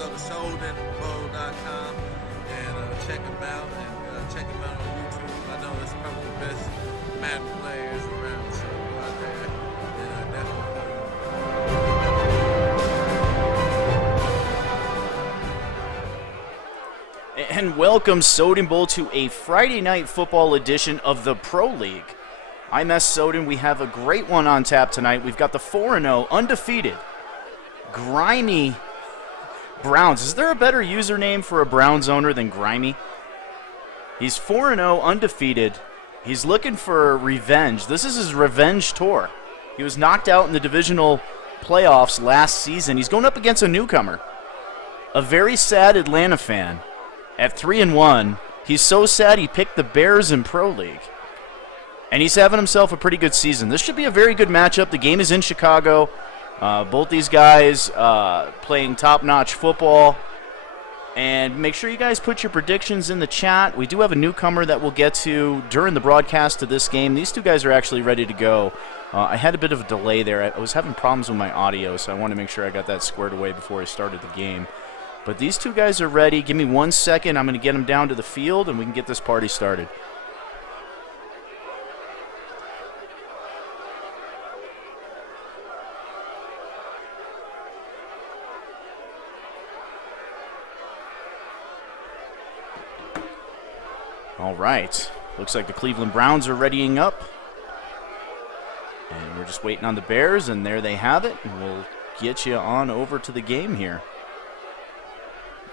go to SodenBowl.com and check him out and check him out on YouTube. I know that's probably the best Madden players around, so go out there and definitely follow him. And welcome, Soden Bowl, to a Friday night football edition of the Pro League. I'm S. Soden. We have a great one on tap tonight. We've got the 4-0, undefeated, grimy Browns. Is there a better username for a Browns owner than grimy? He's 4-0, undefeated. He's looking for revenge. This is his revenge tour. He was knocked out in the divisional playoffs last season. He's going up against a newcomer, a very sad Atlanta fan. At 3-1, he's so sad he picked the Bears in Pro League. And he's having himself a pretty good season. This should be a very good matchup. The game is in Chicago. Both these guys playing top-notch football. And make sure you guys put your predictions in the chat. We do have a newcomer that we'll get to during the broadcast of this game. These two guys are actually ready to go. I had a bit of a delay there. I was having problems with my audio, so I want to make sure I got that squared away before I started the game. But these two guys are ready. Give me 1 second. I'm going to get them down to the field, and we can get this party started. All right. Looks like the Cleveland Browns are readying up. And we're just waiting on the Bears, and there they have it. And we'll get you on over to the game here.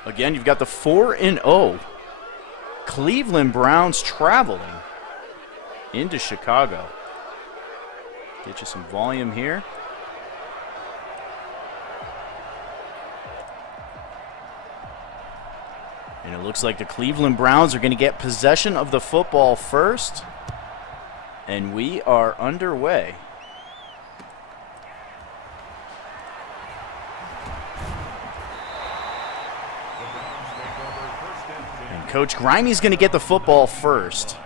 Again, you've got the 4-0 Cleveland Browns traveling into Chicago. Get you some volume here. And it looks like the Cleveland Browns are going to get possession of the football first. And we are underway. Coach Grimey's going to get the football first.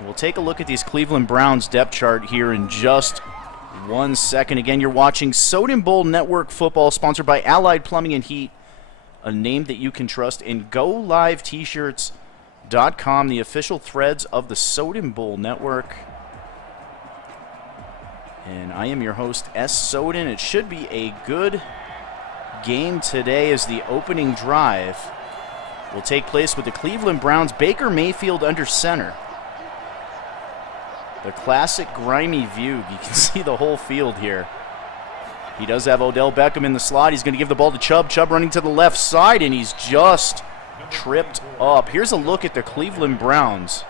We'll take a look at these Cleveland Browns depth chart here in just 1 second. Again, you're watching Soden Bowl Network football, sponsored by Allied Plumbing and Heat, a name that you can trust, and GoLiveT-shirts.com, the official threads of the Soden Bowl Network. And I am your host, S. Soden. It should be a good game today as the opening drive will take place with the Cleveland Browns. Baker Mayfield under center. The classic grimy view. You can see the whole field here. He does have Odell Beckham in the slot. He's going to give the ball to Chubb. Chubb running to the left side, and he's just tripped up. Here's a look at the Cleveland Browns.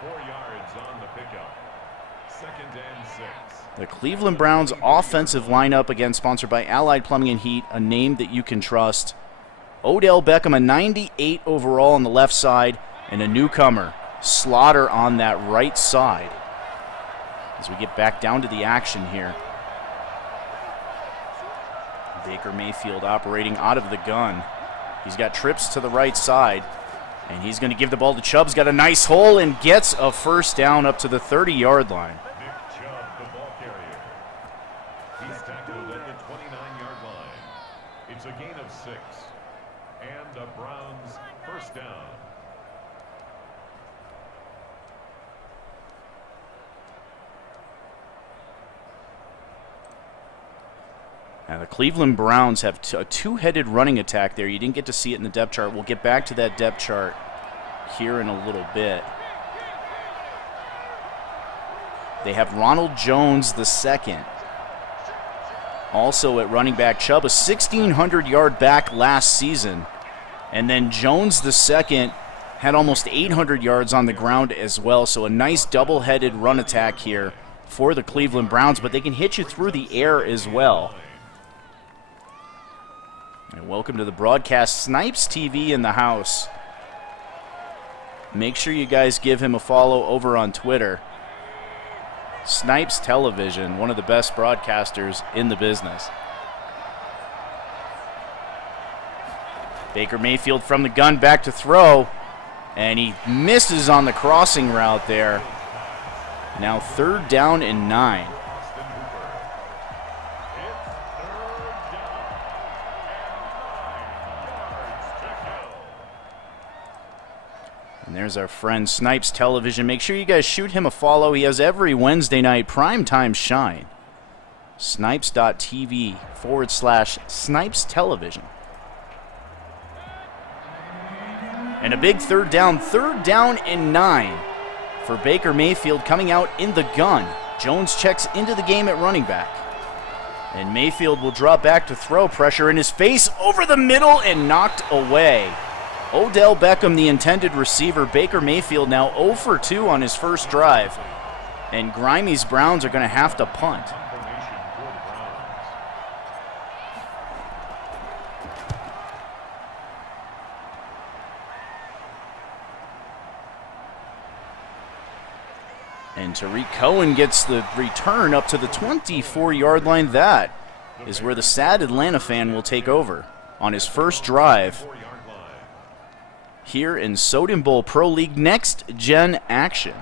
4 yards on the pickup. 2nd and 6. The Cleveland Browns offensive lineup, again sponsored by Allied Plumbing and Heat, a name that you can trust. Odell Beckham, a 98 overall on the left side, and a newcomer, Slaughter, on that right side. As we get back down to the action here. Baker Mayfield operating out of the gun. He's got trips to the right side, and he's going to give the ball to Chubb. He's got a nice hole and gets a first down up to the 30-yard line. Nick Chubb, the ball carrier. He's tackled at the 29-yard line. It's a gain of 6. And the Browns first down. Now the Cleveland Browns have a two-headed running attack there. You didn't get to see it in the depth chart. We'll get back to that depth chart here in a little bit. They have Ronald Jones II. Also at running back, Chubb, a 1,600-yard back last season. And then Jones II had almost 800 yards on the ground as well. So a nice double-headed run attack here for the Cleveland Browns, but they can hit you through the air as well. And welcome to the broadcast. Snipes TV in the house. Make sure you guys give him a follow over on Twitter. Snipes Television, one of the best broadcasters in the business. Baker Mayfield from the gun, back to throw, and he misses on the crossing route there. Now 3rd down and 9. And there's our friend Snipes Television. Make sure you guys shoot him a follow. He has every Wednesday night primetime shine. Snipes.tv/Snipes Television. And a big third down and 9 for Baker Mayfield coming out in the gun. Jones checks into the game at running back. And Mayfield will drop back to throw. Pressure in his face, over the middle, and knocked away. Odell Beckham, the intended receiver. Baker Mayfield now 0 for 2 on his first drive. And Grimey's Browns are going to have to punt. And Tariq Cohen gets the return up to the 24-yard line. That is where the sad Atlanta fan will take over on his first drive here in Soden Bowl Pro League Next Gen action.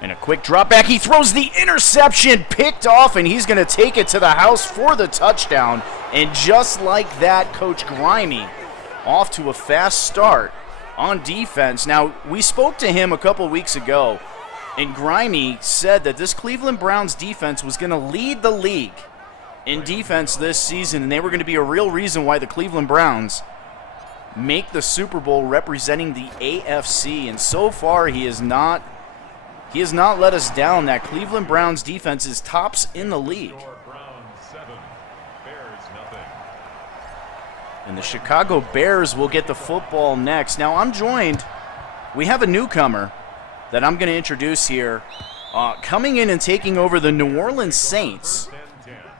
And a quick drop back. He throws the interception, picked off, and he's going to take it to the house for the touchdown. And just like that, Coach Grimey off to a fast start on defense. Now, we spoke to him a couple weeks ago, and Grimey said that this Cleveland Browns defense was going to lead the league in defense this season, and they were going to be a real reason why the Cleveland Browns make the Super Bowl representing the AFC. And so far, he has not let us down. That Cleveland Browns defense is tops in the league. And the Chicago Bears will get the football next. Now we have a newcomer that I'm going to introduce here. Coming in and taking over the New Orleans Saints,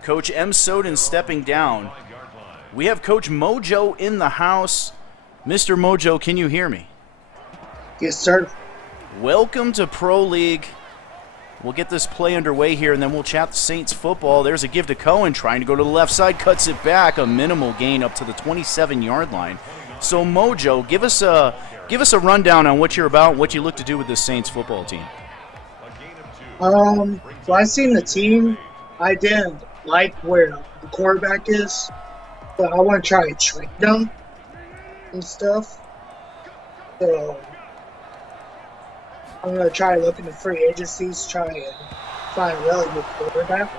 Coach M. Soden stepping down. We have Coach Mojo in the house. Mr. Mojo, can you hear me? Yes, sir. Welcome to Pro League. We'll get this play underway here, and then we'll chat the Saints football. There's a give to Cohen, trying to go to the left side, cuts it back, a minimal gain up to the 27-yard line. So, Mojo, give us a rundown on what you're about, what you look to do with this Saints football team. So I seen the team. I didn't like where the quarterback is, but I want to try to trade them and stuff. So I'm going to try to look into free agencies, try and find a really good quarterback.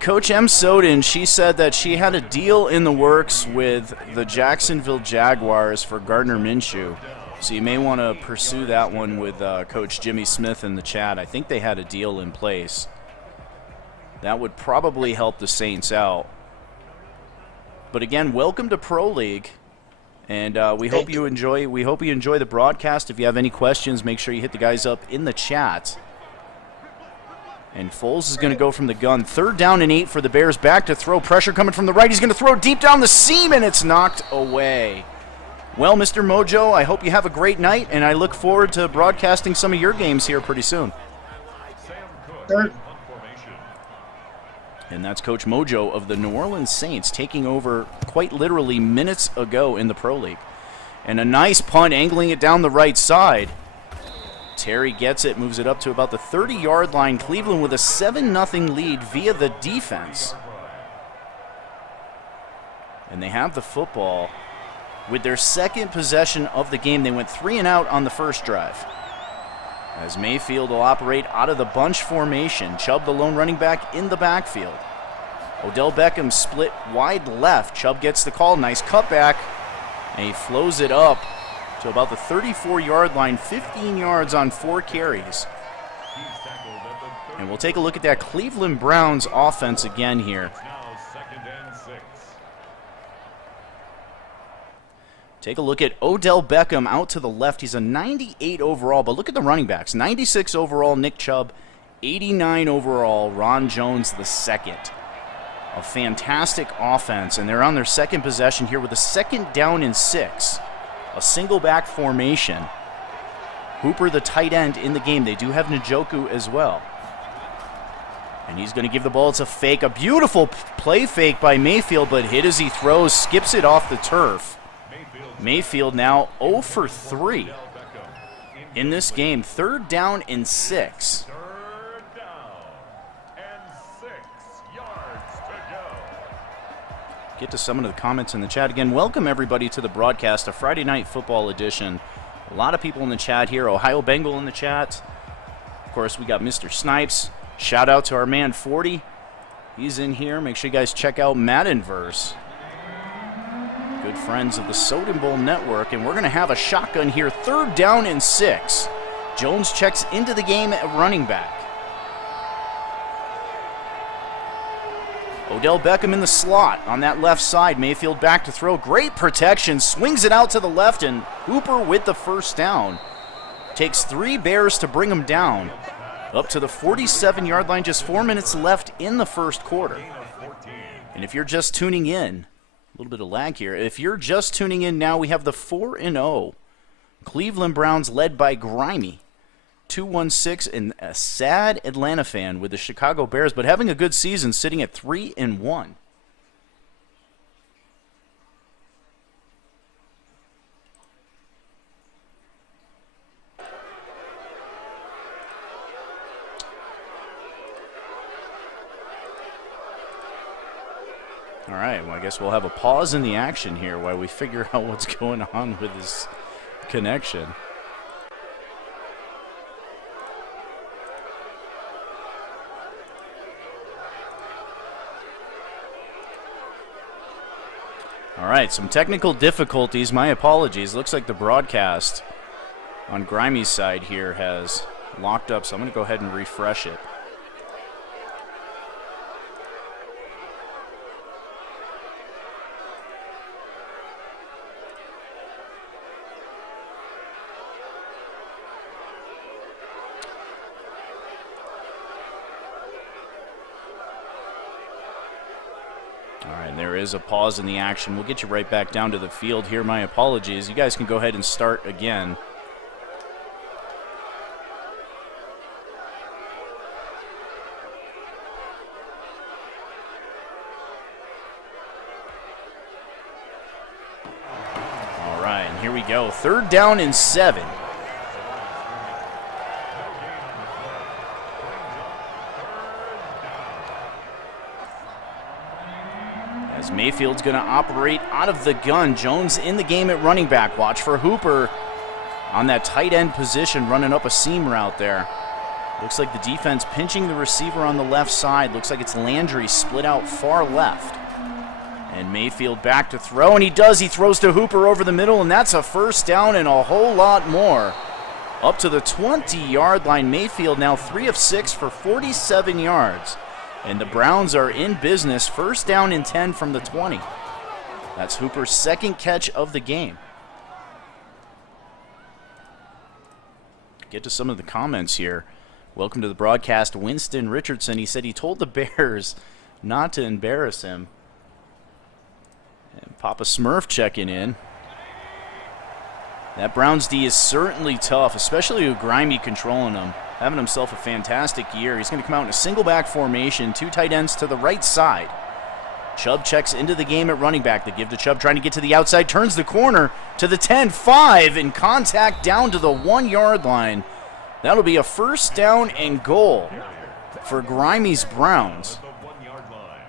Coach M. Soden, she said that she had a deal in the works with the Jacksonville Jaguars for Gardner Minshew. So you may want to pursue that one with Coach Jimmy Smith in the chat. I think they had a deal in place. That would probably help the Saints out. But again, welcome to Pro League. And we hope you enjoy the broadcast. If you have any questions, make sure you hit the guys up in the chat. And Foles is going to go from the gun. 3rd down and 8 for the Bears. Back to throw. Pressure coming from the right. He's going to throw deep down the seam, and it's knocked away. Well, Mr. Mojo, I hope you have a great night, and I look forward to broadcasting some of your games here pretty soon. Sure. And that's Coach Mojo of the New Orleans Saints taking over quite literally minutes ago in the Pro League. And a nice punt, angling it down the right side. Terry gets it, moves it up to about the 30-yard line. Cleveland with a 7-0 lead via the defense. And they have the football with their second possession of the game. They went 3 and out on the first drive. As Mayfield will operate out of the bunch formation. Chubb, the lone running back, in the backfield. Odell Beckham split wide left. Chubb gets the call. Nice cutback. And he flows it up to about the 34-yard line, 15 yards on 4 carries. And we'll take a look at that Cleveland Browns offense again here. Take a look at Odell Beckham out to the left. He's a 98 overall, but look at the running backs. 96 overall, Nick Chubb. 89 overall, Ron Jones II. A fantastic offense, and they're on their second possession here with a 2nd down and 6. A single back formation. Hooper, the tight end, in the game. They do have Njoku as well. And he's going to give the ball. It's a fake. A beautiful play fake by Mayfield, but hit as he throws, skips it off the turf. Mayfield now 0 for 3. in this game. 3rd down and 6. 3rd down and 6 yards to go. Get to some of the comments in the chat. Again, welcome everybody to the broadcast, a Friday Night Football edition. A lot of people in the chat here. Ohio Bengal in the chat. Of course, we got Mr. Snipes. Shout out to our man 40. He's in here. Make sure you guys check out Maddenverse. Good friends of the Soden Bowl Network. And we're going to have a shotgun here. 3rd down and 6. Jones checks into the game at running back. Odell Beckham in the slot on that left side. Mayfield back to throw. Great protection. Swings it out to the left, and Hooper with the 1st down. Takes 3 Bears to bring him down. Up to the 47-yard line. Just 4 minutes left in the 1st quarter. And if you're just tuning in, a little bit of lag here. If you're just tuning in now, we have the 4-0 Cleveland Browns led by Grimy. 2-1-6, and a sad Atlanta fan with the Chicago Bears, but having a good season, sitting at 3-1. All right, well, I guess we'll have a pause in the action here while we figure out what's going on with this connection. All right, some technical difficulties. My apologies. Looks like the broadcast on Grimy's side here has locked up, so I'm going to go ahead and refresh it. There is a pause in the action. We'll get you right back down to the field here. My apologies. You guys can go ahead and start again. All right, and here we go. 3rd down and 7. As Mayfield's going to operate out of the gun. Jones in the game at running back. Watch for Hooper on that tight end position, running up a seam route there. Looks like the defense pinching the receiver on the left side. Looks like it's Landry split out far left. And Mayfield back to throw, and he does. He throws to Hooper over the middle, and that's a 1st down and a whole lot more. Up to the 20-yard line. Mayfield now 3 of 6 for 47 yards. And the Browns are in business. 1st down and 10 from the 20. That's Hooper's 2nd catch of the game. Get to some of the comments here. Welcome to the broadcast. Winston Richardson, he said he told the Bears not to embarrass him. And Papa Smurf checking in. That Browns D is certainly tough, especially with Grimy controlling them. Having himself a fantastic year. He's going to come out in a single back formation, 2 tight ends to the right side. Chubb checks into the game at running back. They give to Chubb, trying to get to the outside, turns the corner to the 10-5, and contact down to the 1-yard line. That'll be a 1st down and goal for Grimy's Browns. At the 1-yard line.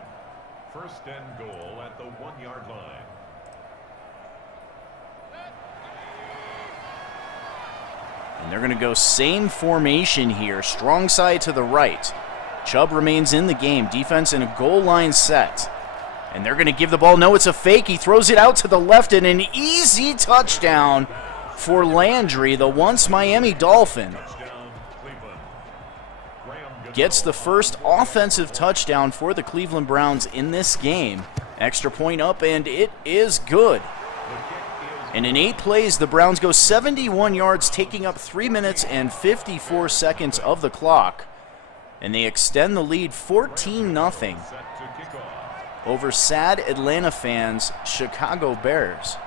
1st and goal at the 1-yard line. And they're going to go same formation here. Strong side to the right. Chubb remains in the game. Defense in a goal line set. And they're going to give the ball. No, it's a fake. He throws it out to the left, and an easy touchdown for Landry, the once Miami Dolphin. Gets the first offensive touchdown for the Cleveland Browns in this game. Extra point up, and it is good. And in 8 plays, the Browns go 71 yards, taking up 3 minutes and 54 seconds of the clock. And they extend the lead 14-0 over sad Atlanta fans, Chicago Bears.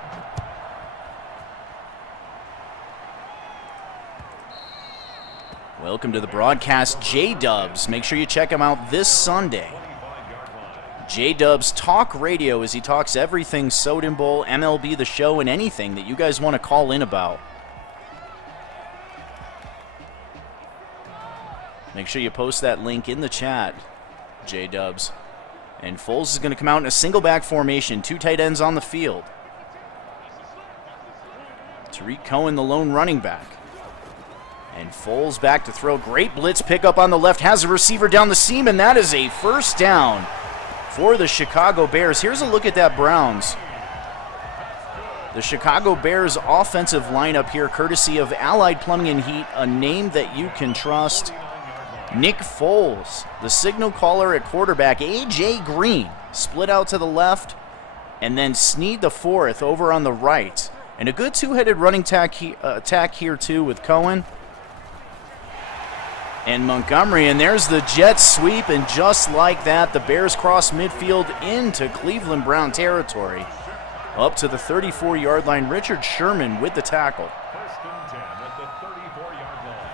Welcome to the broadcast, J-Dubs. Make sure you check him out this Sunday. J-Dubs Talk Radio, as he talks everything Soden Bowl, MLB The Show, and anything that you guys want to call in about. Make sure you post that link in the chat, J-Dubs. And Foles is going to come out in a single back formation. 2 tight ends on the field. Tariq Cohen, the lone running back. And Foles back to throw. Great blitz pickup on the left. Has a receiver down the seam, and that is a first down for the Chicago Bears. Here's a look at that Browns. The Chicago Bears offensive lineup here, courtesy of Allied Plumbing and Heat, a name that you can trust. Nick Foles, the signal caller at quarterback. A.J. Green split out to the left, and then Snead the fourth over on the right. And a good 2-headed running attack here too with Cohen and Montgomery. And there's the jet sweep, and just like that, the Bears cross midfield into Cleveland Brown territory. Up to the 34-yard line. Richard Sherman with the tackle. First and 10 at the 34-yard line.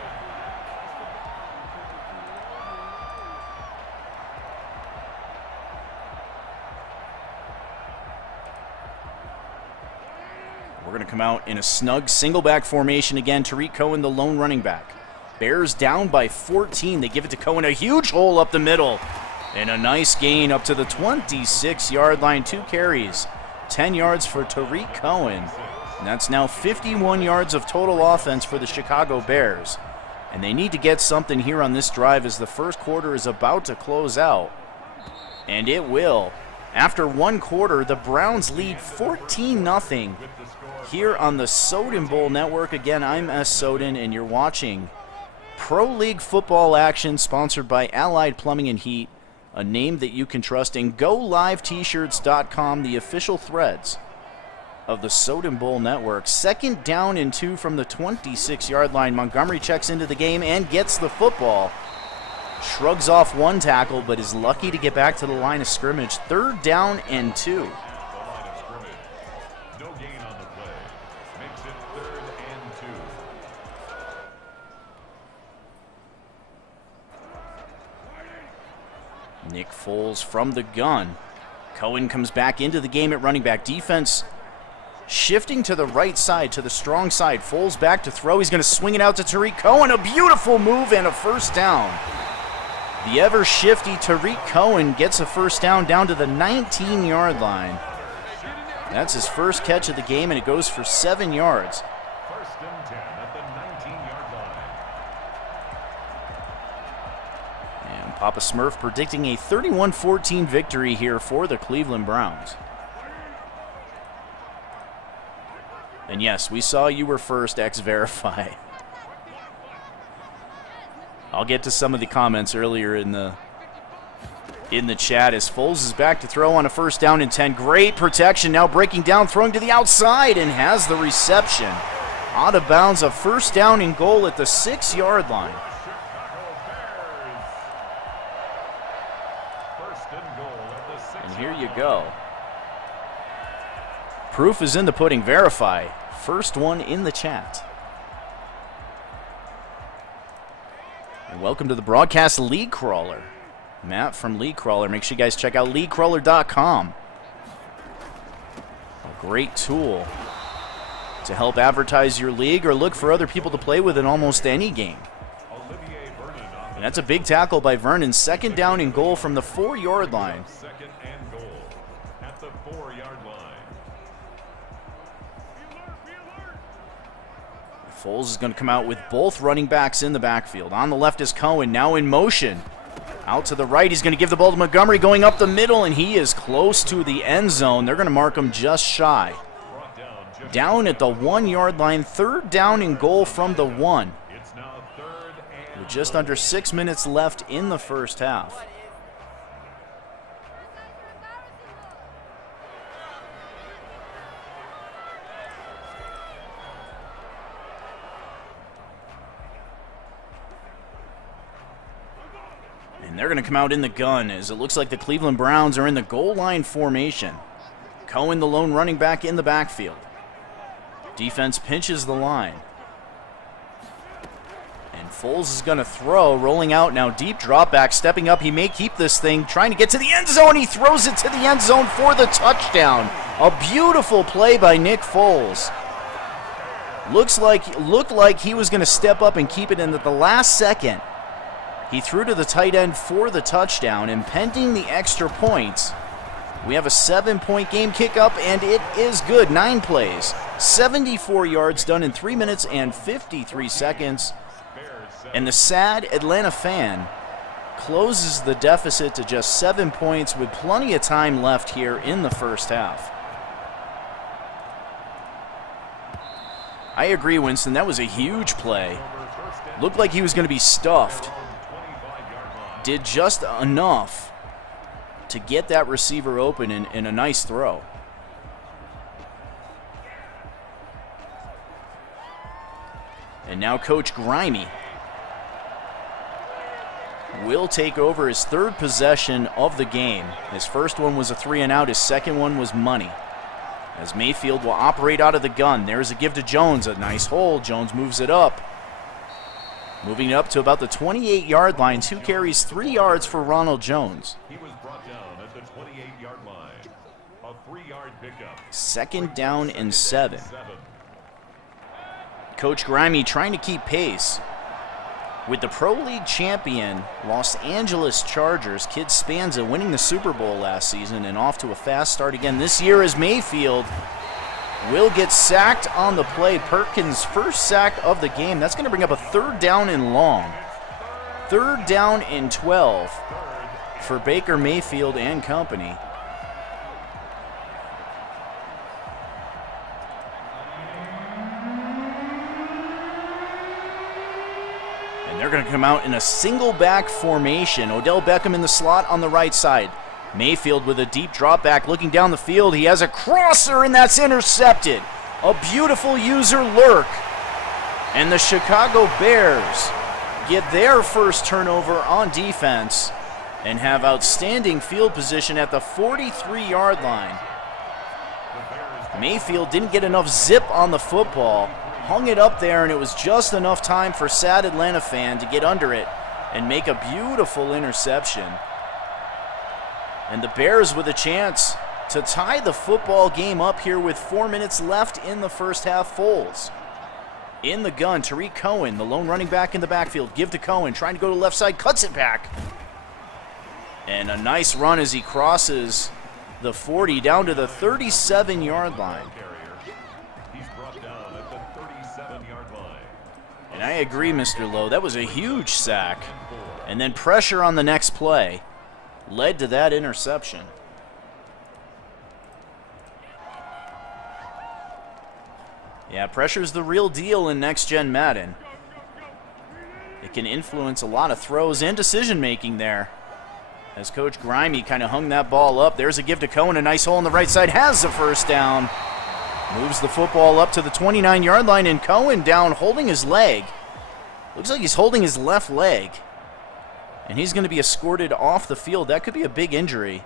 We're going to come out in a snug single back formation again. Tariq Cohen, the lone running back. Bears down by 14. They give it to Cohen. A huge hole up the middle. And a nice gain up to the 26-yard line. 2 carries. 10 yards for Tariq Cohen. And that's now 51 yards of total offense for the Chicago Bears. And they need to get something here on this drive as the first quarter is about to close out. And it will. After 1 quarter, the Browns lead 14-0 here on the Soden Bowl Network. Again, I'm S. Soden, and you're watching Pro League football action sponsored by Allied Plumbing and Heat, a name that you can trust, and GoLiveT-shirts.com, the official threads of the Soden Bowl Network. 2nd down and 2 from the 26-yard line. Montgomery checks into the game and gets the football. Shrugs off 1 tackle, but is lucky to get back to the line of scrimmage. 3rd down and 2. The line of scrimmage. No gain on the play. Makes it 3rd and 2. Nick Foles from the gun. Cohen comes back into the game at running back. Defense shifting to the right side, to the strong side. Foles back to throw. He's going to swing it out to Tariq Cohen. A beautiful move and a first down. The ever-shifty Tariq Cohen gets a first down to the 19-yard line. That's his first catch of the game, and it goes for 7 yards. First and 10 at the 19-yard line. And Papa Smurf predicting a 31-14 victory here for the Cleveland Browns. And yes, we saw you were first, X-Verify. I'll get to some of the comments earlier in the chat as Foles is back to throw on a first down and 10. Great protection, now breaking down, throwing to the outside, and has the reception. Out of bounds, a first down and goal at the 6-yard line. And here you go. Proof is in the pudding. Verify. First one in the chat. And welcome to the broadcast League Crawler. Matt from League Crawler. Make sure you guys check out leaguecrawler.com. A great tool to help advertise your league or look for other people to play with in almost any game. And that's a big tackle by Vernon. 2nd down and goal from the 4-yard line. 2nd and goal at the 4-yard line. Foles is going to come out with both running backs in the backfield. On the left is Cohen, now in motion. Out to the right, he's going to give the ball to Montgomery, going up the middle, and he is close to the end zone. They're going to mark him just shy. Down at the 1-yard line, 3rd down and goal from the 1. It's now 3rd and With just under 6 minutes left in the first half. And they're going to come out in the gun as it looks like the Cleveland Browns are in the goal line formation. Cohen, the lone running back, in the backfield. Defense pinches the line. And Foles is going to throw, rolling out now, deep drop back, stepping up. He may keep this thing, trying to get to the end zone. He throws it to the end zone for the touchdown. A beautiful play by Nick Foles. Looked like he was going to step up and keep it in at the last second. He threw to the tight end for the touchdown, and pending the extra points, we have a 7-point game kick up, and it is good. 9 plays, 74 yards done in 3 minutes and 53 seconds. And the sad Atlanta fan closes the deficit to just 7 points with plenty of time left here in the first half. I agree, Winston. That was a huge play. Looked like he was going to be stuffed. Did just enough to get that receiver open in a nice throw. And now Coach Grimy will take over his 3rd possession of the game. His first one was a 3-and-out. His second one was money. As Mayfield will operate out of the gun. There's a give to Jones. A nice hole. Jones moves it up. Moving it up to about the 28-yard line. 2 carries, 3 yards for Ronald Jones. He was brought down at the 28-yard line. A 3-yard pickup. 2nd down and 7. Coach Grimy trying to keep pace with the Pro League champion Los Angeles Chargers. Kid Spanza winning the Super Bowl last season and off to a fast start again this year as Mayfield will get sacked on the play. Perkins' first sack of the game. That's going to bring up a 3rd down and long. 3rd down and 12 for Baker Mayfield and company. They're going to come out in a single back formation. Odell Beckham in the slot on the right side. Mayfield with a deep drop back looking down the field. He has a crosser and that's intercepted. A beautiful user lurk. And the Chicago Bears get their first turnover on defense and have outstanding field position at the 43-yard line. Mayfield didn't get enough zip on the football. Hung it up there, and it was just enough time for sad Atlanta fan to get under it and make a beautiful interception. And the Bears with a chance to tie the football game up here with 4 minutes left in the first half. Foles in the gun. Tariq Cohen, the lone running back in the backfield. Give to Cohen, trying to go to the left side, cuts it back. And a nice run as he crosses the 40 down to the 37-yard line. And I agree, Mr. Lowe, that was a huge sack. And then pressure on the next play led to that interception. Yeah, pressure's the real deal in next-gen Madden. It can influence a lot of throws and decision-making there. As Coach Grimy kind of hung that ball up. There's a give to Cohen, a nice hole on the right side, has the first down. Moves the football up to the 29-yard line, and Cohen down holding his leg. Looks like he's holding his left leg. And he's going to be escorted off the field. That could be a big injury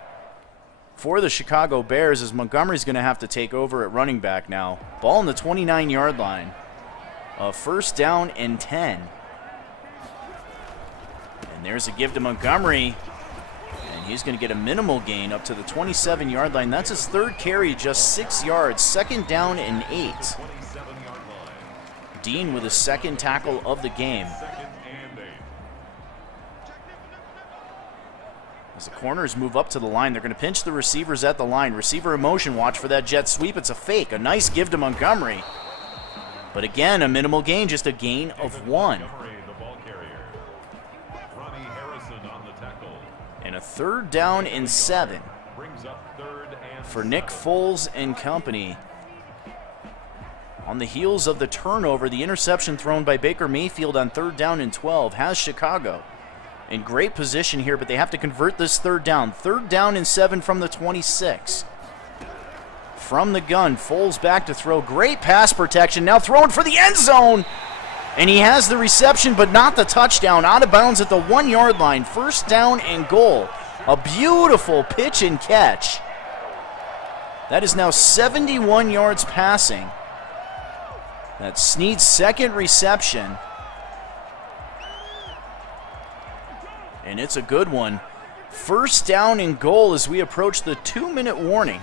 for the Chicago Bears, as Montgomery's going to have to take over at running back now. Ball on the 29-yard line. A 1st down and 10. And there's a give to Montgomery. And he's going to get a minimal gain up to the 27-yard line. That's his 3rd carry, just 6 yards. 2nd down and 8. Dean with his 2nd tackle of the game. As the corners move up to the line, they're going to pinch the receivers at the line. Receiver in motion, watch for that jet sweep. It's a fake. A nice give to Montgomery. But again, a minimal gain, just a gain of 1. And a 3rd down and 7 for Nick Foles and company. On the heels of the turnover, the interception thrown by Baker Mayfield on 3rd down and 12 has Chicago in great position here, but they have to convert this 3rd down. 3rd down and 7 from the 26. From the gun, Foles back to throw. Great pass protection, now throwing for the end zone. And he has the reception, but not the touchdown. Out of bounds at the 1-yard line. 1st down and goal. A beautiful pitch and catch. That is now 71 yards passing. That's Snead's 2nd reception. And it's a good one. 1st down and goal as we approach the 2-minute warning.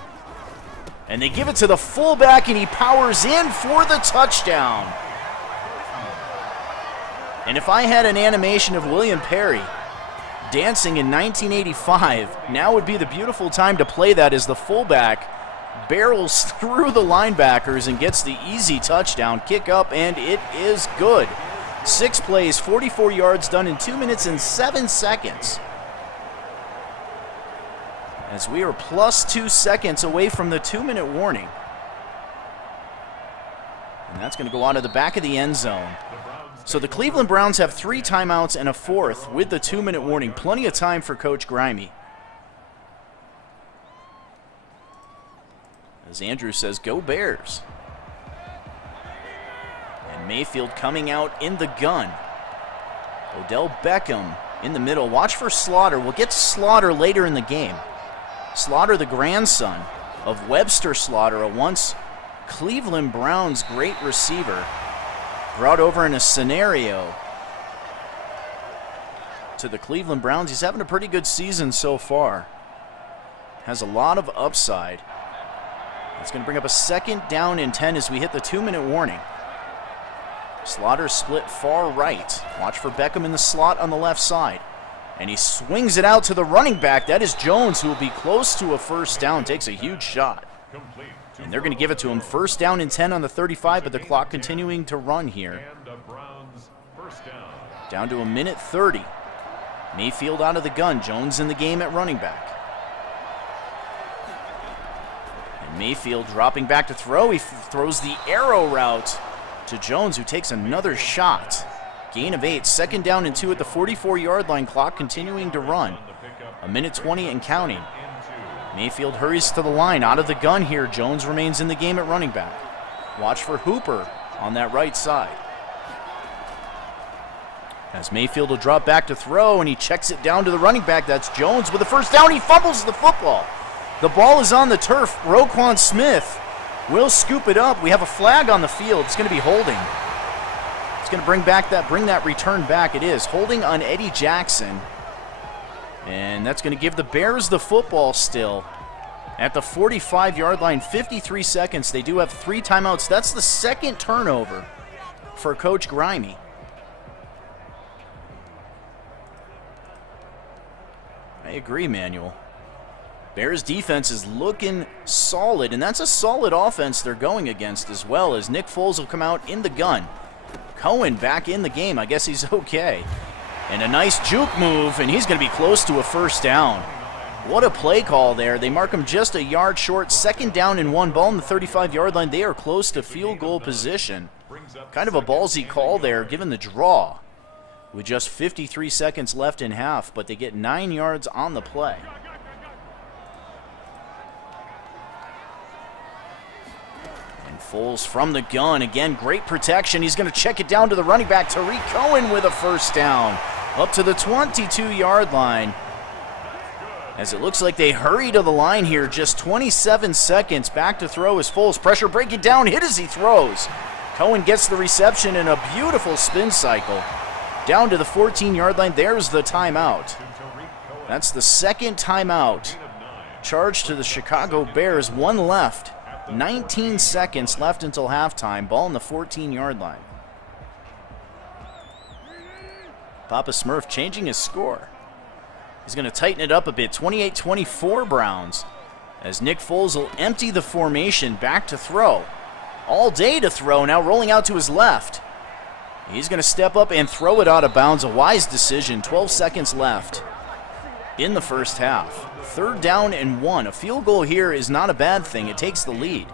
And they give it to the fullback, and he powers in for the touchdown. And if I had an animation of William Perry dancing in 1985, now would be the beautiful time to play that as the fullback barrels through the linebackers and gets the easy touchdown. Kick up, and it is good. 6 plays, 44 yards, done in 2 minutes and 7 seconds. As we are plus 2 seconds away from the 2-minute warning. And that's going to go out of the back of the end zone. So the Cleveland Browns have 3 timeouts and a 4th with the 2-minute warning. Plenty of time for Coach Grimy. As Andrew says, go Bears. And Mayfield coming out in the gun. Odell Beckham in the middle. Watch for Slaughter. We'll get to Slaughter later in the game. Slaughter, the grandson of Webster Slaughter, a once Cleveland Browns great receiver, brought over in a scenario to the Cleveland Browns. He's having a pretty good season so far. Has a lot of upside. It's going to bring up a 2nd down and 10 as we hit the 2-minute warning. Slaughter split far right. Watch for Beckham in the slot on the left side. And he swings it out to the running back. That is Jones, who will be close to a 1st down. Takes a huge shot. And they're going to give it to him. 1st down and 10 on the 35, but the clock continuing to run here. Down to 1:30. Mayfield out of the gun. Jones in the game at running back. And Mayfield dropping back to throw. He throws the arrow route to Jones, who takes another shot. Gain of 8. 2nd down and 2 at the 44-yard line. Clock continuing to run. 1:20 and counting. Mayfield hurries to the line. Out of the gun here. Jones remains in the game at running back. Watch for Hooper on that right side. As Mayfield will drop back to throw, and he checks it down to the running back. That's Jones with the 1st down. He fumbles the football. The ball is on the turf. Roquan Smith will scoop it up. We have a flag on the field. It's going to be holding. It's going to bring that return back. It is holding on Eddie Jackson. And that's going to give the Bears the football still at the 45-yard line. 53 seconds. They do have 3 timeouts. That's the 2nd turnover for Coach Grimy. I agree, Manuel. Bears defense is looking solid, and that's a solid offense they're going against as well, as Nick Foles will come out in the gun. Cohen back in the game. I guess he's okay. And a nice juke move, and he's going to be close to a 1st down. What a play call there. They mark him just a yard short. 2nd down and 1. Ball on the 35-yard line. They are close to field goal position. Kind of a ballsy call there, given the draw. With just 53 seconds left in half, but they get 9 yards on the play. And Foles from the gun. Again, great protection. He's going to check it down to the running back, Tariq Cohen, with a 1st down. Up to the 22-yard line. As it looks like they hurry to the line here. Just 27 seconds. Back to throw is Foles. Pressure breaking down. Hit as he throws. Cohen gets the reception and a beautiful spin cycle. Down to the 14-yard line. There's the timeout. That's the 2nd timeout. Charge to the Chicago Bears. 1 left. 19 seconds left until halftime. Ball on the 14-yard line. Papa Smurf changing his score. He's going to tighten it up a bit. 28-24 Browns. As Nick Foles will empty the formation. Back to throw. All day to throw. Now rolling out to his left. He's going to step up and throw it out of bounds. A wise decision. 12 seconds left in the 1st half. 3rd down and 1. A field goal here is not a bad thing. It takes the lead.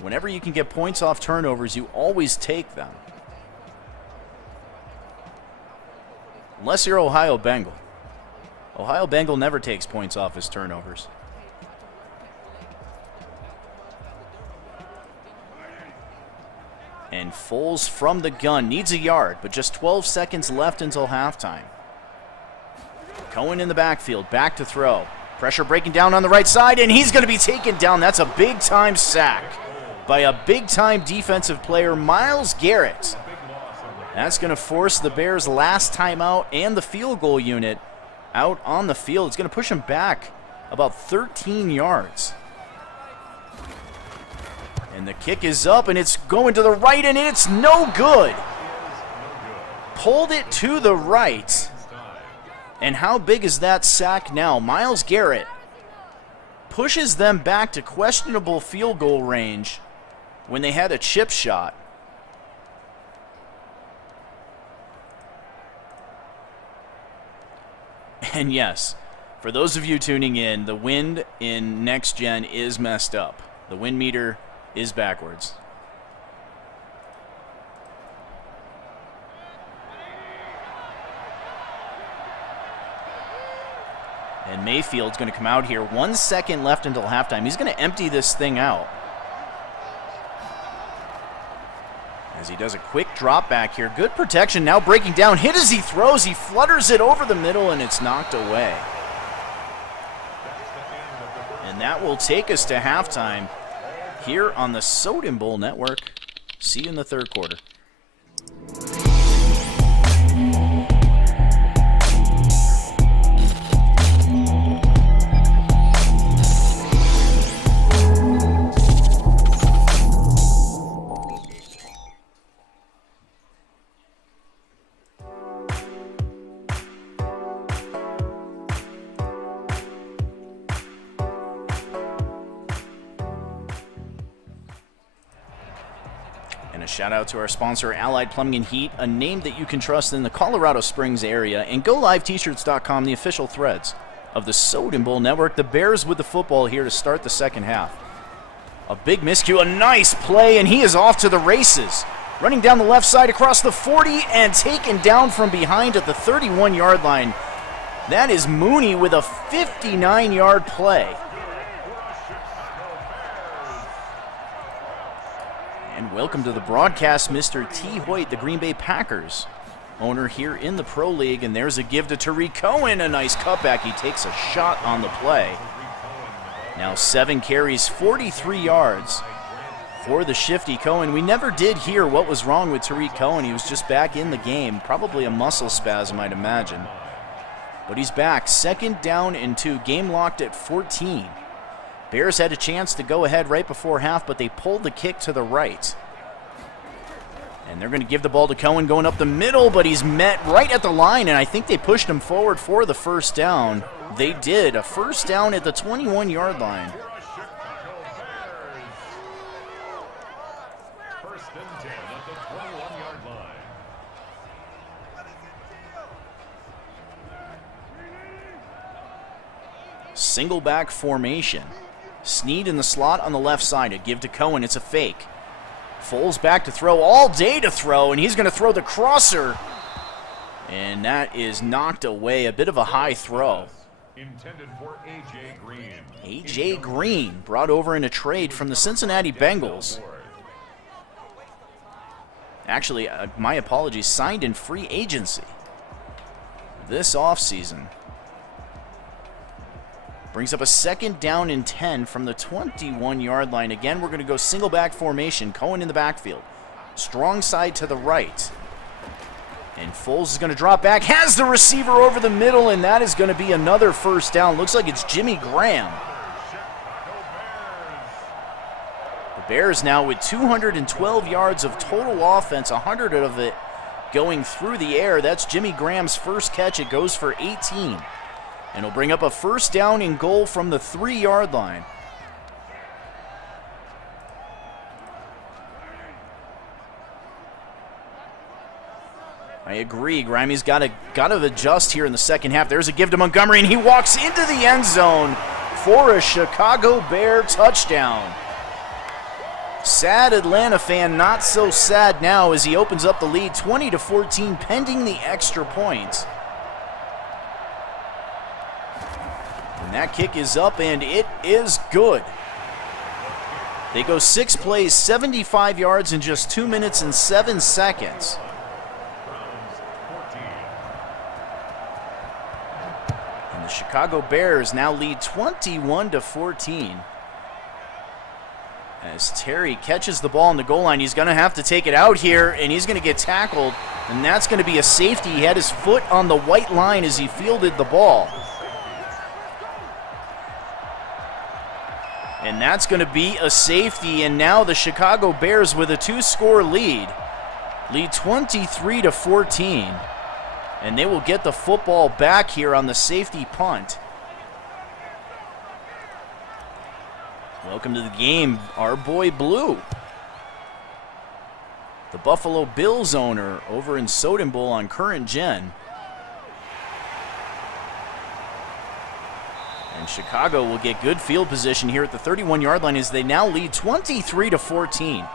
Whenever you can get points off turnovers, you always take them. Unless you're Ohio Bengal. Ohio Bengal never takes points off his turnovers. And Foles from the gun. Needs a yard, but just 12 seconds left until halftime. Cohen in the backfield. Back to throw. Pressure breaking down on the right side, and he's going to be taken down. That's a big-time sack by a big-time defensive player, Myles Garrett. That's going to force the Bears' last timeout and the field goal unit out on the field. It's going to push them back about 13 yards. And the kick is up, and it's going to the right, and it's no good. pulled it to the right. And how big is that sack now? Myles Garrett pushes them back to questionable field goal range when they had a chip shot. And yes, for those of you tuning in, the wind in Next Gen is messed up. The wind meter is backwards. And Mayfield's going to come out here. 1 second left until halftime. He's going to empty this thing out. As he does a quick drop back here. Good protection, now breaking down. Hit as he throws. He flutters it over the middle, and it's knocked away. And that will take us to halftime here on the Soden Bowl Network. See you in the third quarter. Shout out to our sponsor, Allied Plumbing and Heat, a name that you can trust in the Colorado Springs area, and GoLiveT-shirts.com, the official threads of the Soden Bowl Network. The Bears with the football here to start the second half. A big miscue, a nice play, and he is off to the races. Running down the left side across the 40 and taken down from behind at the 31-yard line. That is Mooney with a 59-yard play. And welcome to the broadcast, Mr. T. Hoyt, the Green Bay Packers owner here in the Pro League. And there's a give to Tariq Cohen, a nice cutback. He takes a shot on the play. Now 7 carries, 43 yards for the shifty Cohen. We never did hear what was wrong with Tariq Cohen. He was just back in the game. Probably a muscle spasm, I'd imagine. But he's back. 2nd down and 2. Game locked at 14. Bears had a chance to go ahead right before half, but they pulled the kick to the right. And they're going to give the ball to Cohen going up the middle, but he's met right at the line, and I think they pushed him forward for the first down. They did. A first down at the 21-yard line. First and 10 at the 21-yard line. Single back formation. Snead in the slot on the left side. A give to Cohen. It's a fake. Foles back to throw. All day to throw, and he's going to throw the crosser. And that is knocked away. A bit of a high throw. Intended for A.J. Green. A.J. Green brought over in a trade from the Cincinnati Bengals. Actually, my apologies, signed in free agency this offseason. Brings up a 2nd down and 10 from the 21-yard line. Again, we're going to go single back formation. Cohen in the backfield. Strong side to the right. And Foles is going to drop back. Has the receiver over the middle, and that is going to be another first down. Looks like it's Jimmy Graham. The Bears now with 212 yards of total offense, 100 of it going through the air. That's Jimmy Graham's first catch. It goes for 18. And he'll bring up a first down and goal from the 3-yard line. I agree. Grimey's got to adjust here in the second half. There's a give to Montgomery, and he walks into the end zone for a Chicago Bear touchdown. Sad Atlanta fan, not so sad now as he opens up the lead 20-14 pending the extra point. And that kick is up, and it is good. They go 6 plays, 75 yards in just 2 minutes and 7 seconds. And the Chicago Bears now lead 21-14. As Terry catches the ball on the goal line, he's going to have to take it out here, and he's going to get tackled, and that's going to be a safety. He had his foot on the white line as he fielded the ball. And that's going to be a safety, and now the Chicago Bears with a 2-score lead. lead 23-14. And they will get the football back here on the safety punt. Welcome to the game, our boy Blue. The Buffalo Bills owner over in Soden Bowl on Current Gen. And Chicago will get good field position here at the 31-yard line as they now lead 23-14.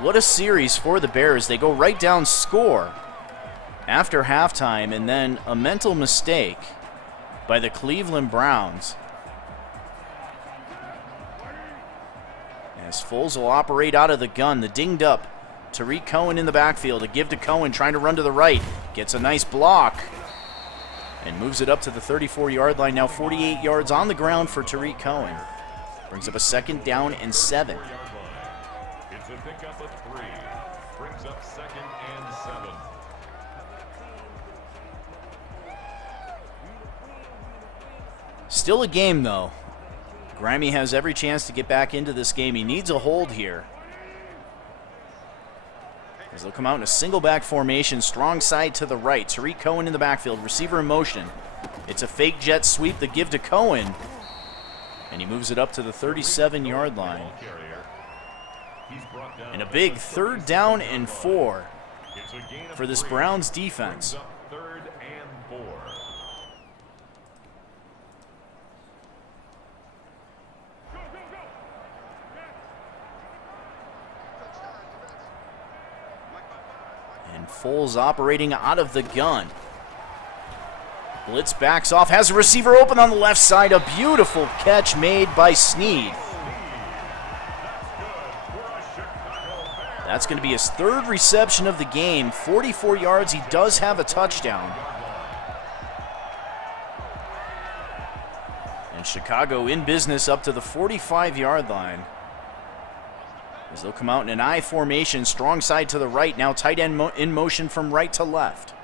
What a series for the Bears. They go right down, score after halftime, and then a mental mistake by the Cleveland Browns. As Foles will operate out of the gun, the dinged up Tariq Cohen in the backfield. A give to Cohen, trying to run to the right. Gets a nice block and moves it up to the 34-yard line. Now 48 yards on the ground for Tariq Cohen. Brings up a 2nd down and 7. It's a pickup of 3. Brings up 2nd and 7. Still a game, though. Grimy has every chance to get back into this game. He needs a hold here, as they'll come out in a single back formation, strong side to the right. Tariq Cohen in the backfield, receiver in motion. It's a fake jet sweep, the give to Cohen, and he moves it up to the 37-yard line. And a big 3rd down and 4 for this Browns defense. 3rd and 4. And Foles operating out of the gun. Blitz backs off, has a receiver open on the left side. A beautiful catch made by Snead. That's going to be his 3rd reception of the game. 44 yards. He does have a touchdown. And Chicago in business up to the 45-yard line, as they'll come out in an I formation, strong side to the right. Now tight end in motion from right to left.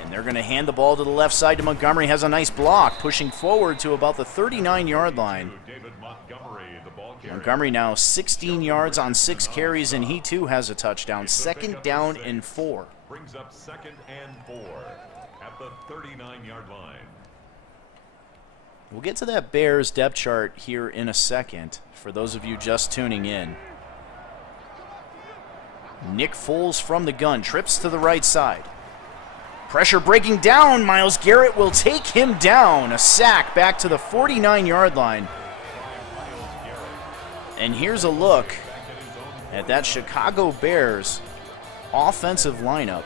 And they're going to hand the ball to the left side to Montgomery. Has a nice block, pushing forward to about the 39-yard line. Montgomery now 16 yards on 6 carries, and he too has a touchdown. 2nd down and 4. Brings up 2nd and 4 at the 39-yard line. We'll get to that Bears depth chart here in a second, for those of you just tuning in. Nick Foles from the gun, trips to the right side. Pressure breaking down, Myles Garrett will take him down. A sack back to the 49-yard line. And here's a look at that Chicago Bears offensive lineup,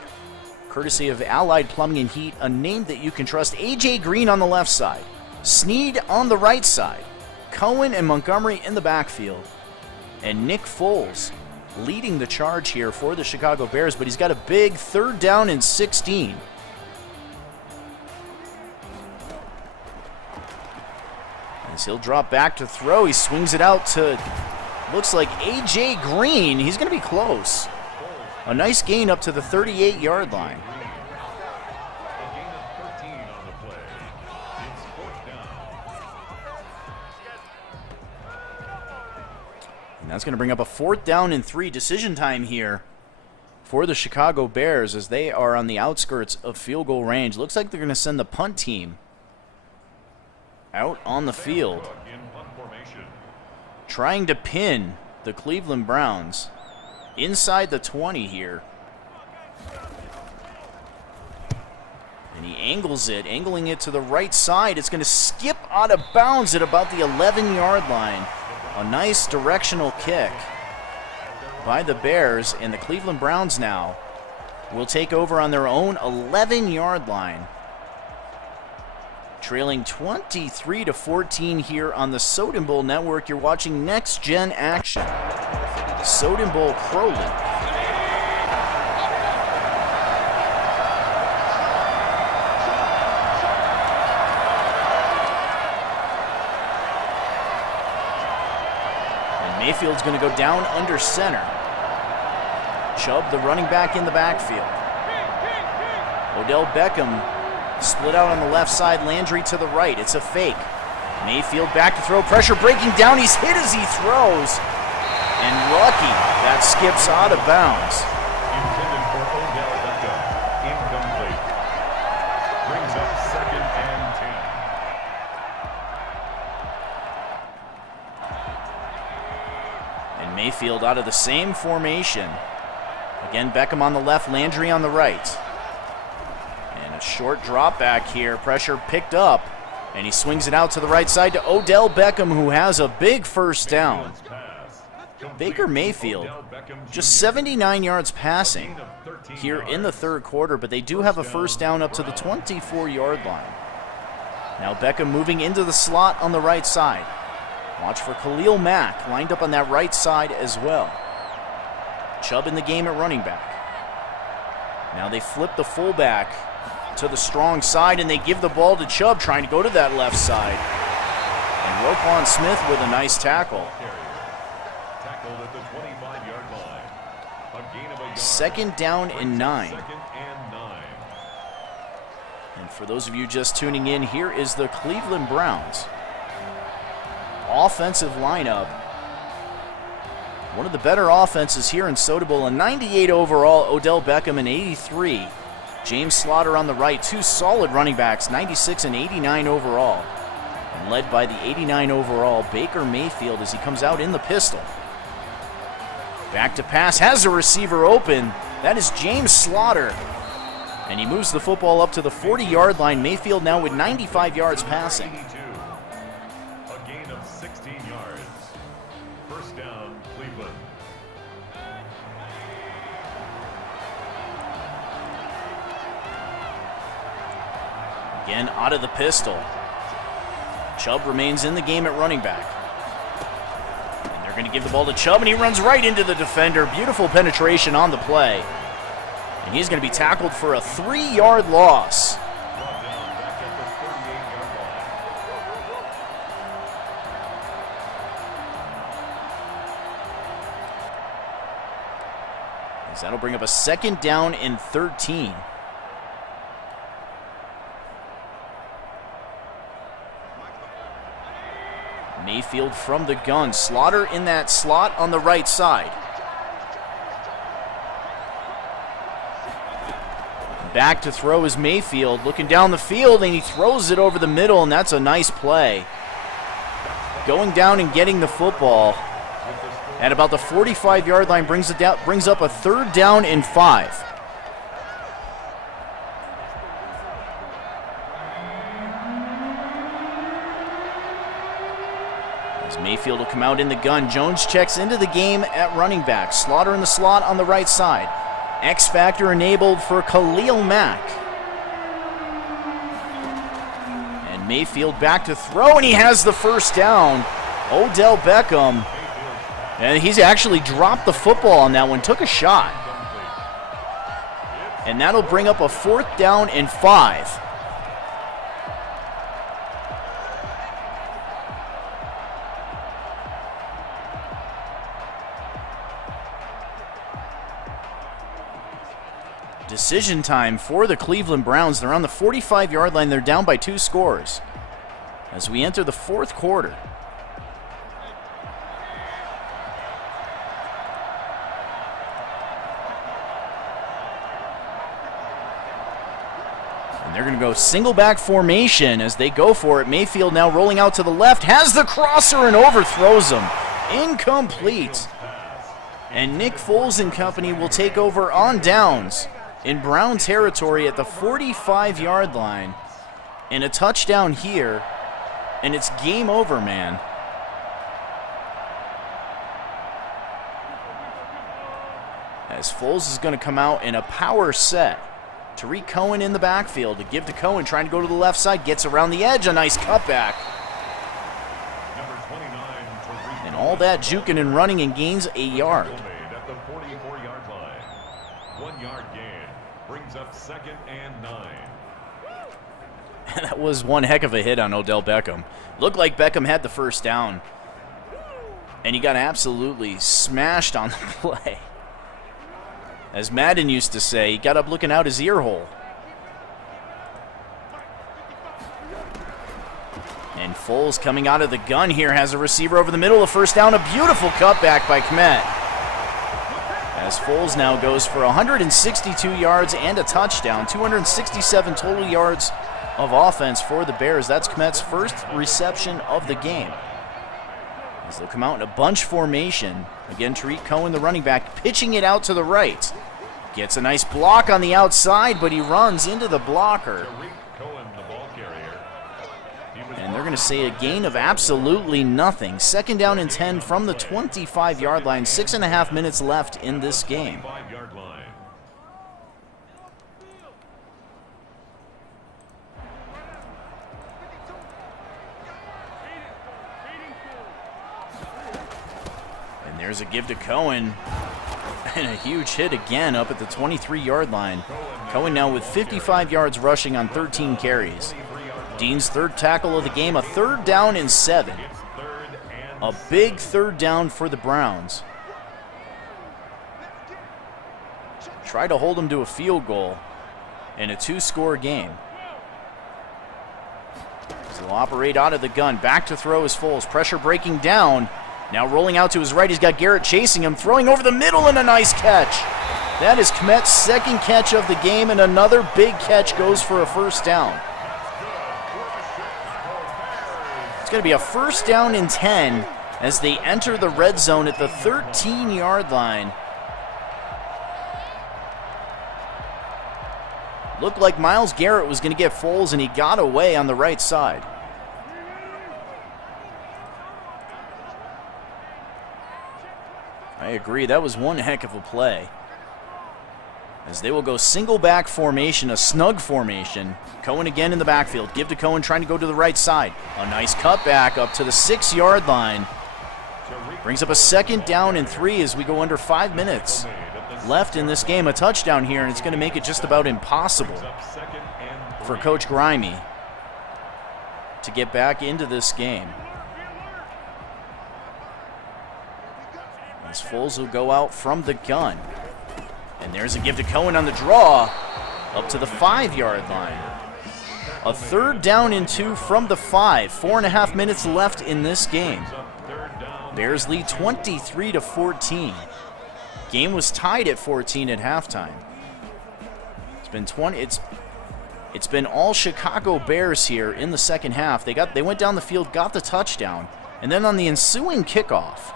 courtesy of Allied Plumbing and Heat, a name that you can trust. A.J. Green on the left side, Snead on the right side, Cohen and Montgomery in the backfield, and Nick Foles leading the charge here for the Chicago Bears, but he's got a big 3rd down and 16. As he'll drop back to throw, he swings it out to, looks like A.J. Green. He's going to be close. A nice gain up to the 38-yard line. A gain of 13 on the play. It's 4th down. And that's going to bring up a 4th down and 3. Decision time here for the Chicago Bears, as they are on the outskirts of field goal range. Looks like they're going to send the punt team out on the field, trying to pin the Cleveland Browns inside the 20 here. And he angling it to the right side. It's going to skip out of bounds at about the 11-yard line. A nice directional kick by the Bears, and the Cleveland Browns now will take over on their own 11-yard line, trailing 23-14 here on the Soden Bowl Network. You're watching Next Gen Action, Soden Bowl Pro League. And Mayfield's going to go down under center. Chubb, the running back, in the backfield. Odell Beckham split out on the left side, Landry to the right. It's a fake. Mayfield back to throw, pressure breaking down. He's hit as he throws. And lucky. That skips out of bounds. Intended for Odell Beckham. Incomplete. Brings up 2nd and 10. And Mayfield out of the same formation. Again, Beckham on the left, Landry on the right. And a short drop back here. Pressure picked up. And he swings it out to the right side to Odell Beckham, who has a big first down. Baker Mayfield, just 79 yards passing here in the third quarter, but they do have a first down up to the 24-yard line. Now Beckham moving into the slot on the right side. Watch for Khalil Mack, lined up on that right side as well. Chubb in the game at running back. Now they flip the fullback to the strong side, and they give the ball to Chubb, trying to go to that left side. And Roquan Smith with a nice tackle. Tackled at the 25-yard line. A gain of a yard. 2nd down and 9. 2nd and 9. And for those of you just tuning in, here is the Cleveland Browns offensive lineup. One of the better offenses here in Soden Bowl. A 98 overall, Odell Beckham, an 83. James Slaughter on the right. Two solid running backs, 96 and 89 overall. And led by the 89 overall, Baker Mayfield, as he comes out in the pistol. Back to pass, has a receiver open. That is James Slaughter. And he moves the football up to the 40-yard line. Mayfield now with 95 yards passing. 82. A gain of 16 yards. First down, Cleveland. Again, out of the pistol. Chubb remains in the game at running back. And they're going to give the ball to Chubb, and he runs right into the defender. Beautiful penetration on the play. And he's going to be tackled for a 3-yard loss. Brought down back at the 38-yard line. As that'll bring up a 2nd down and 13. Mayfield from the gun. Slaughter in that slot on the right side. Back to throw is Mayfield, looking down the field, and he throws it over the middle, and that's a nice play. Going down and getting the football at about the 45-yard line brings up a 3rd down and 5. As Mayfield will come out in the gun. Jones checks into the game at running back. Slaughter in the slot on the right side. X-Factor enabled for Khalil Mack. And Mayfield back to throw, and he has the first down. Odell Beckham. And he's actually dropped the football on that one, took a shot. And that'll bring up a 4th down and 5. Decision time for the Cleveland Browns. They're on the 45-yard line. They're down by 2 scores as we enter the 4th quarter. And they're going to go single back formation as they go for it. Mayfield now rolling out to the left, has the crosser and overthrows him. Incomplete. And Nick Foles and company will take over on downs in Brown territory at the 45-yard line. And a touchdown here, and it's game over, man. As Foles is going to come out in a power set. Tariq Cohen in the backfield to give to Cohen, trying to go to the left side, gets around the edge, a nice cutback. Number 29, And all that juking and running and gains a yard. at the 44-yard line. 1-yard gain. Brings up 2nd and 9. That was one heck of a hit on Odell Beckham. Looked like Beckham had the first down. And he got absolutely smashed on the play. As Madden used to say, he got up looking out his ear hole. And Foles coming out of the gun here has a receiver over the middle of first down. A beautiful cutback by Kmet. As Foles now goes for 162 yards and a touchdown, 267 total yards of offense for the Bears. That's Kmet's first reception of the game. As they'll come out in a bunch formation. Again, Tariq Cohen, the running back, pitching it out to the right. Gets a nice block on the outside, but he runs into the blocker. And they're going to say a gain of absolutely nothing. Second down and 10 from the 25-yard line. 6.5 minutes left in this game. And there's a give to Cohen. And a huge hit again up at the 23-yard line. Cohen now with 55 yards rushing on 13 carries. Dean's third tackle of the game, a 3rd down and 7. A big 3rd down for the Browns. Try to hold them to a field goal in a 2-score game. So they'll operate out of the gun. Back to throw is Foles. Pressure breaking down. Now rolling out to his right. He's got Garrett chasing him. Throwing over the middle and a nice catch. That is Kmet's second catch of the game, and another big catch goes for a 1st down. It's going to be a 1st down and 10 as they enter the red zone at the 13-yard line. Looked like Myles Garrett was going to get Foles, and he got away on the right side. I agree, that was one heck of a play. As they will go single back formation, a snug formation. Cohen again in the backfield. Give to Cohen, trying to go to the right side. A nice cutback up to the 6-yard line. Brings up a 2nd down and 3 as we go under 5 minutes left in this game. A touchdown here, and it's going to make it just about impossible for Coach Grimy to get back into this game. As Foles will go out from the gun. And there's a give to Cohen on the draw up to the 5-yard line. A 3rd down and 2 from the 5. 4.5 minutes left in this game. Bears lead 23-14. Game was tied at 14 at halftime. It's been all Chicago Bears here in the second half. They went down the field, got the touchdown, and then on the ensuing kickoff,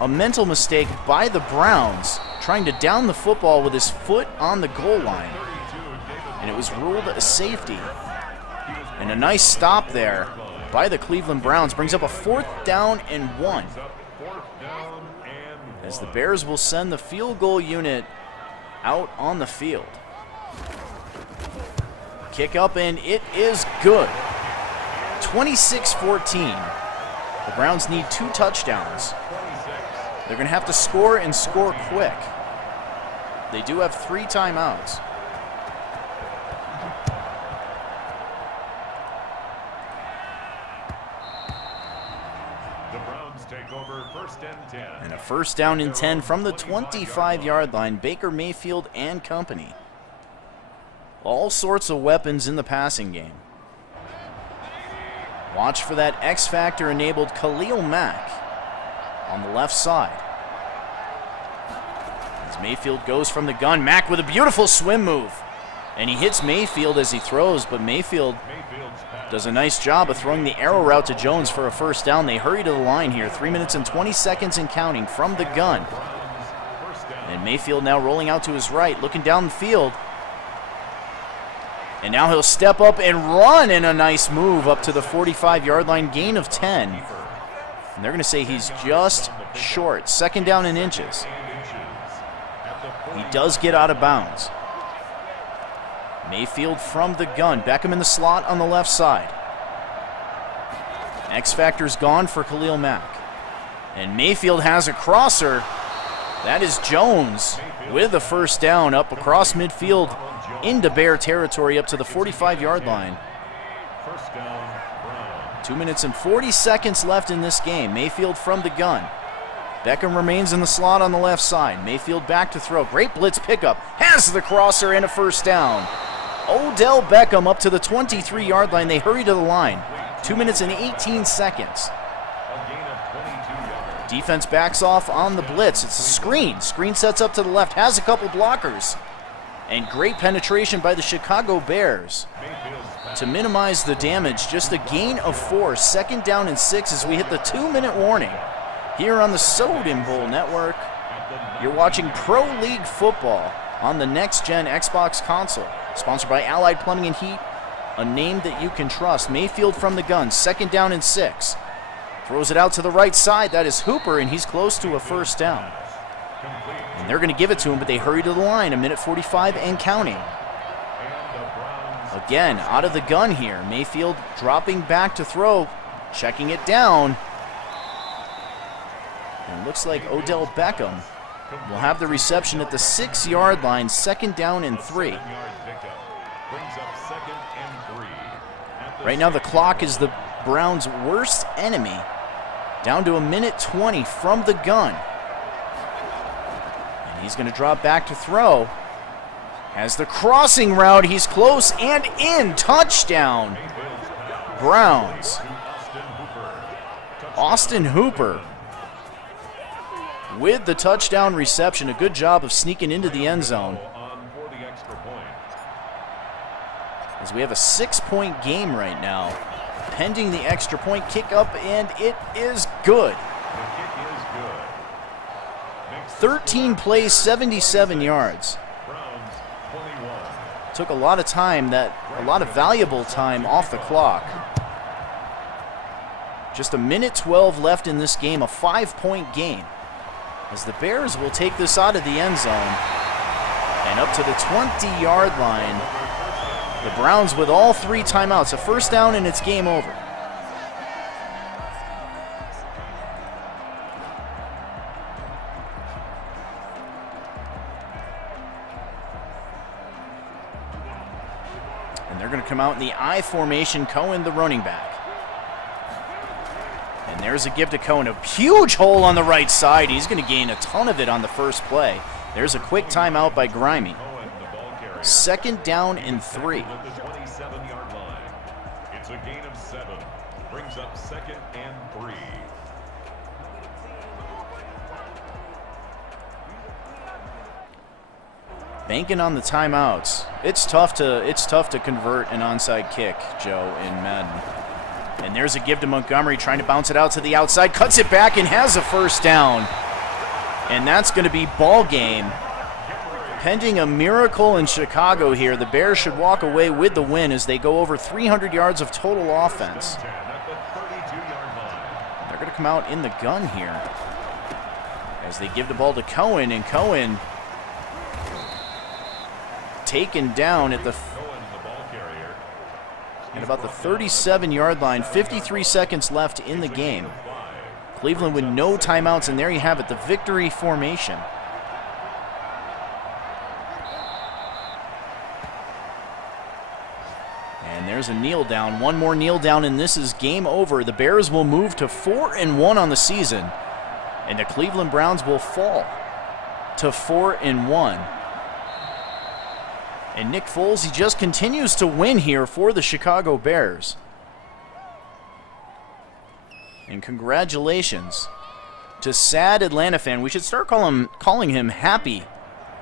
a mental mistake by the Browns, trying to down the football with his foot on the goal line. And it was ruled a safety. And a nice stop there by the Cleveland Browns brings up a 4th down and 1. As the Bears will send the field goal unit out on the field. Kick up, and it is good. 26-14. The Browns need 2 touchdowns. They're going to have to score and score quick. They do have 3 timeouts. The Browns take over 1st and 10. And a 1st down and 10 from the 25-yard line. Baker Mayfield and company. All sorts of weapons in the passing game. Watch for that X-Factor enabled Khalil Mack on the left side. As Mayfield goes from the gun, Mack with a beautiful swim move. And he hits Mayfield as he throws, but Mayfield does a nice job of throwing the arrow route to Jones for a 1st down. They hurry to the line here, 3 minutes and 20 seconds and counting from the gun. And Mayfield now rolling out to his right, looking down the field. And now he'll step up and run in a nice move up to the 45-yard line, gain of 10. And they're going to say he's just short. 2nd down and inches. He does get out of bounds. Mayfield from the gun. Beckham in the slot on the left side. X-Factor's gone for Khalil Mack. And Mayfield has a crosser. That is Jones with a 1st down up across midfield into Bear territory up to the 45-yard line. 2 minutes and 40 seconds left in this game. Mayfield from the gun. Beckham remains in the slot on the left side. Mayfield back to throw. Great blitz pickup. Has the crosser and a 1st down. Odell Beckham up to the 23-yard line. They hurry to the line. 2 minutes and 18 seconds. Defense backs off on the blitz. It's a screen. Screen sets up to the left, has a couple blockers. And great penetration by the Chicago Bears to minimize the damage. Just a gain of 4. 2nd down and 6 as we hit the 2-minute warning. Here on the Soden Bowl Network, you're watching Pro League football on the next-gen Xbox console. Sponsored by Allied Plumbing and Heat, a name that you can trust. Mayfield from the gun, 2nd down and 6. Throws it out to the right side. That is Hooper, and he's close to a 1st down. And they're going to give it to him, but they hurry to the line. 1:45 and counting. Again, out of the gun here. Mayfield dropping back to throw, checking it down. And looks like Odell Beckham will have the reception at the 6-yard line. 2nd down and 3. Right now the clock is the Browns' worst enemy. Down to 1:20 from the gun. And he's going to drop back to throw. Has the crossing route. He's close and in. Touchdown. Browns. Austin Hooper with the touchdown reception. A good job of sneaking into the end zone. As we have a 6-point game right now. Pending the extra point, kick up, and it is good. 13 plays, 77 yards. Took a lot of time, a lot of valuable time off the clock. Just 1:12 left in this game, a 5-point game. As the Bears will take this out of the end zone and up to the 20-yard line. The Browns with all 3 timeouts, a 1st down, and it's game over. And they're going to come out in the I formation. Cohen, the running back. And there's a give to Cohen. A huge hole on the right side. He's going to gain a ton of it on the first play. There's a quick timeout by Grimy. 2nd down and 3. It's a gain of 7. Brings up 2nd and 3. Banking on the timeouts. It's tough to convert an onside kick, Joe, in Madden. And there's a give to Montgomery, trying to bounce it out to the outside, cuts it back and has a 1st down. And that's going to be ball game. Pending a miracle in Chicago here, the Bears should walk away with the win as they go over 300 yards of total offense. They're going to come out in the gun here as they give the ball to Cohen, and Cohen taken down at about the 37-yard line. 53 seconds left in the game. Cleveland with no timeouts, and there you have it, the victory formation. And there's a kneel down. One more kneel down, and this is game over. The Bears will move to 4-1 on the season, and the Cleveland Browns will fall to 4-1. And Nick Foles, he just continues to win here for the Chicago Bears. And congratulations to sad Atlanta fan. We should start calling him Happy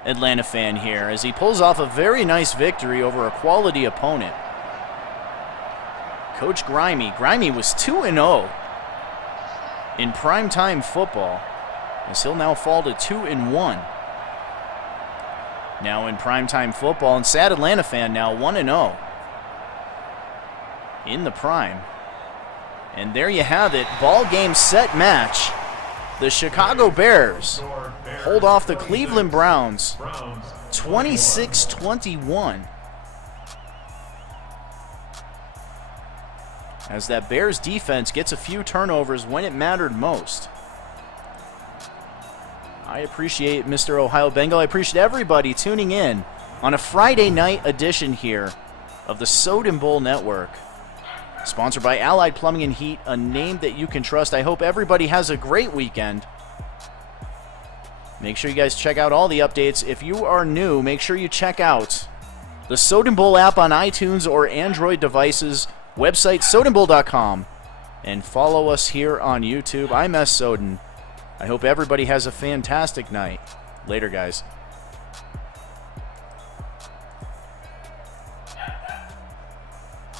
Atlanta fan here, as he pulls off a very nice victory over a quality opponent. Coach Grimy was 2-0 in primetime football, as he'll now fall to 2-1. Now in primetime football, and sad Atlanta fan now 1-0 in the prime. And there you have it, ball game, set, match. The Chicago Bears hold off the Cleveland Browns 26-21. As that Bears defense gets a few turnovers when it mattered most. I appreciate Mr. Ohio Bengal. I appreciate everybody tuning in on a Friday night edition here of the Soden Bowl Network. Sponsored by Allied Plumbing and Heat, a name that you can trust. I hope everybody has a great weekend. Make sure you guys check out all the updates. If you are new, make sure you check out the Soden Bowl app on iTunes or Android devices, website sodenbowl.com, and follow us here on YouTube. I'm S. Soden. I hope everybody has a fantastic night. Later, guys.